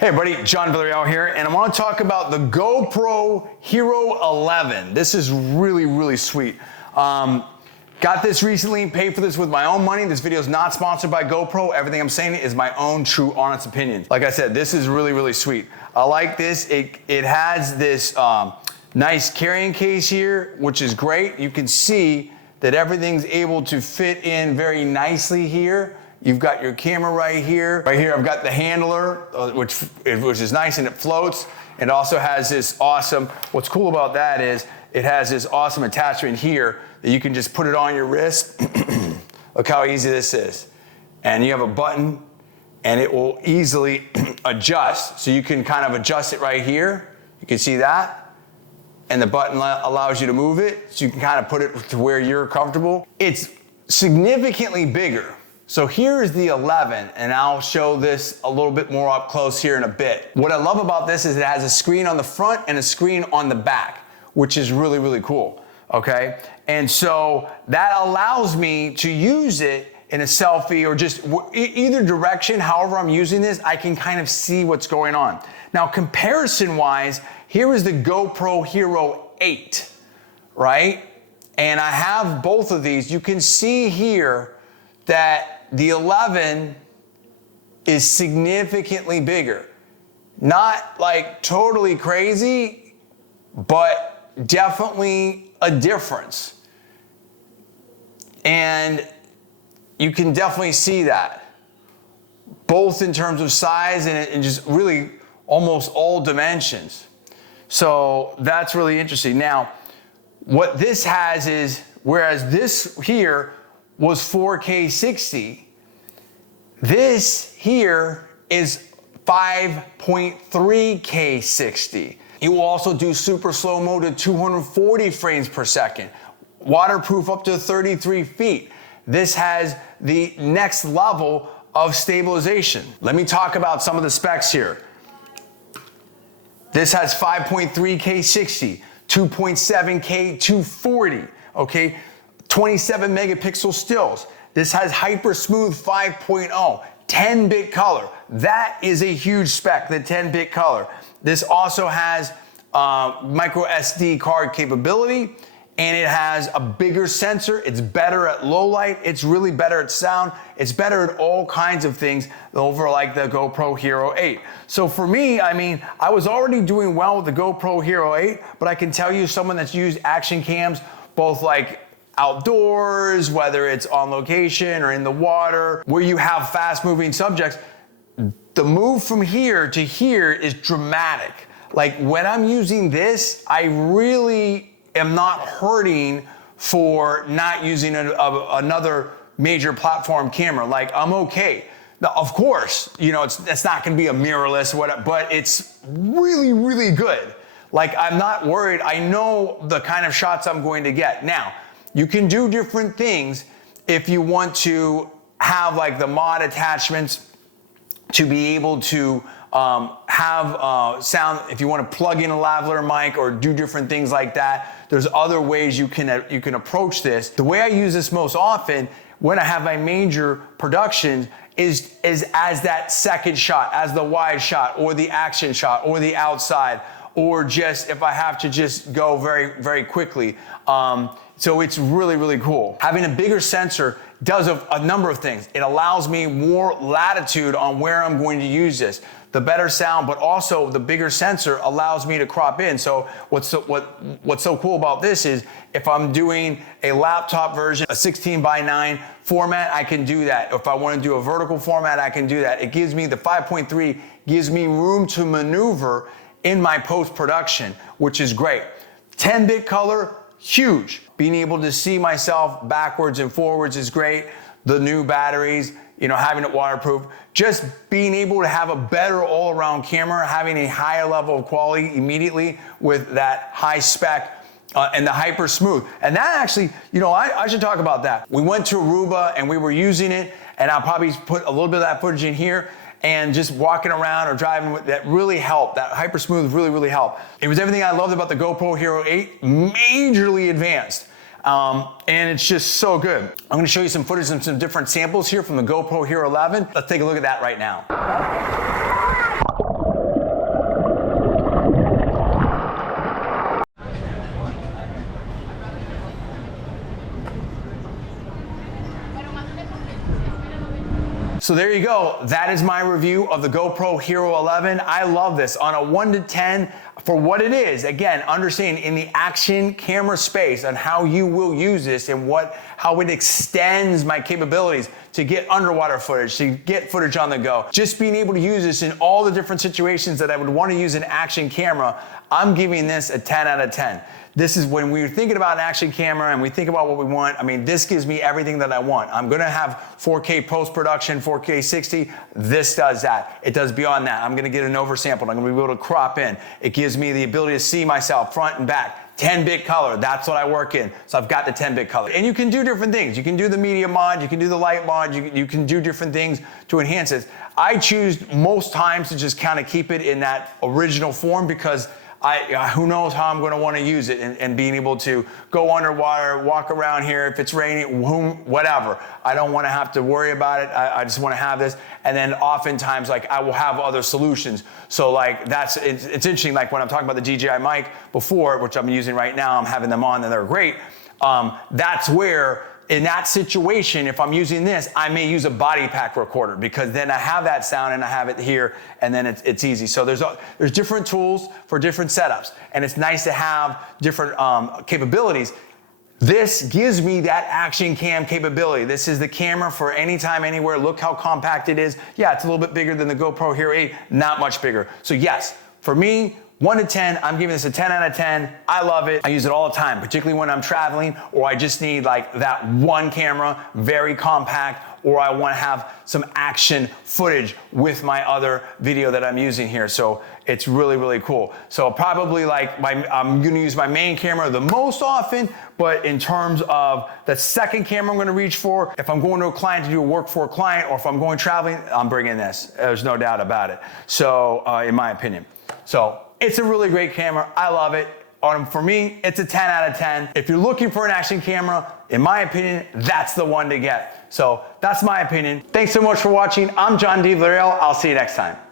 Hey everybody, John Villarreal here, and I want to talk about the GoPro Hero 11. This is really sweet. Got this recently, paid for this with my own money. This video is not sponsored by GoPro. Everything I'm saying is my own true, honest opinion. Like I said, this is really sweet. I like this. It has this nice carrying case here, which is great. You can see that everything's able to fit in very nicely here. You've got your camera right here. Right here, I've got the handler, which is nice, and it floats. It also has this awesome, what's cool about that is it has this awesome attachment here that you can just put it on your wrist. Look how easy this is. And you have a button and it will easily adjust. So you can kind of adjust it right here. You can see that. And the button allows you to move it. So you can kind of put it to where you're comfortable. It's significantly bigger. So here is the 11, and I'll show this a little bit more up close here in a bit. What I love about this is it has a screen on the front and a screen on the back, which is really cool, okay? And so that allows me to use it in a selfie or just either direction. However I'm using this, I can kind of see what's going on. Now, comparison-wise, here is the GoPro Hero 8, right? And I have both of these. You can see here that the 11 is significantly bigger. Not like totally crazy, but definitely a difference. And you can definitely see that, both in terms of size and just really almost all dimensions. So that's really interesting. Now, what this has is, whereas this here was 4K 60, this here is 5.3K 60. It will also do super slow-mo to 240 frames per second, waterproof up to 33 feet. This has the next level of stabilization. Let me talk about some of the specs here. This has 5.3K 60, 2.7K 240, okay? 27 megapixel stills. This has hyper smooth 5.0, 10-bit color. That is a huge spec, the 10-bit color. This also has micro SD card capability, and it has a bigger sensor. It's better at low light. It's really better at sound. It's better at all kinds of things over like the GoPro Hero 8. So for me, I mean, I was already doing well with the GoPro Hero 8, but I can tell you, someone that's used action cams, both like outdoors, whether it's on location or in the water, where you have fast moving subjects, the move from here to here is dramatic. Like when I'm using this, I really am not hurting for not using another major platform camera. Like I'm okay. Now, of course, you know, it's not gonna be a mirrorless, whatever, but it's really good. Like I'm not worried. I know the kind of shots I'm going to get. Now, you can do different things if you want to have like the mod attachments to be able to have sound. If you want to plug in a lavalier mic or do different things like that, there's other ways you can approach this. The way I use this most often when I have my major productions is as that second shot, as the wide shot or the action shot or the outside, or just if I have to just go very quickly. So it's really cool. Having a bigger sensor does a number of things. It allows me more latitude on where I'm going to use this. The better sound, but also the bigger sensor allows me to crop in. So what's so cool about this is if I'm doing a laptop version, a 16:9 format, I can do that. If I want to do a vertical format, I can do that. It gives me, the 5.3 gives me room to maneuver in my post-production, which is great. 10-bit color, huge. Being able to see myself backwards and forwards is great. The new batteries, you know, having it waterproof, just being able to have a better all-around camera, having a higher level of quality immediately with that high spec and the hyper smooth. And that actually, you know, I should talk about that. We went to Aruba and we were using it, and I'll probably put a little bit of that footage in here. And just walking around or driving, that really helped. That hyper smooth really helped. It was everything I loved about the GoPro Hero 8, majorly advanced. And it's just so good. I'm gonna show you some footage and some different samples here from the GoPro Hero 11. Let's take a look at that right now. So there you go. That is my review of the GoPro Hero 11. I love this. On a 1 to 10, for what it is, again, understanding in the action camera space on how you will use this and how it extends my capabilities to get underwater footage, to get footage on the go. Just being able to use this in all the different situations that I would want to use an action camera, I'm giving this a 10 out of 10. This is when we're thinking about an action camera and we think about what we want. I mean, this gives me everything that I want. I'm gonna have 4K post-production, 4K 60. This does that. It does beyond that. I'm gonna get an oversample. I'm gonna be able to crop in. It gives me the ability to see myself front and back. 10-bit color, that's what I work in. So I've got the 10-bit color. And you can do different things. You can do the media mod, you can do the light mod, you can do different things to enhance it. I choose most times to just kind of keep it in that original form because who knows how I'm going to want to use it and being able to go underwater, walk around here if it's raining, whatever. I don't want to have to worry about it. I just want to have this. And then oftentimes, like, I will have other solutions. So like it's interesting. Like when I'm talking about the DJI mic before, which I'm using right now, I'm having them on and they're great. That's where, in that situation, if I'm using this, I may use a body pack recorder because then I have that sound and I have it here and then it's easy. So there's different tools for different setups and it's nice to have different capabilities. This gives me that action cam capability. This is the camera for anytime, anywhere. Look how compact it is. Yeah, it's a little bit bigger than the GoPro Hero 8, not much bigger. So yes, for me, 1 to 10, I'm giving this a 10 out of 10. I love it. I use it all the time, particularly when I'm traveling or I just need like that one camera, very compact, or I want to have some action footage with my other video that I'm using here. So it's really, really cool. So probably like I'm gonna use my main camera the most often, but in terms of the second camera I'm gonna reach for, if I'm going to a client to do work for a client or if I'm going traveling, I'm bringing this. There's no doubt about it. So in my opinion. So it's a really great camera. I love it. For me, it's a 10 out of 10. If you're looking for an action camera, in my opinion, that's the one to get. So that's my opinion. Thanks so much for watching. I'm John D. Villarreal. I'll see you next time.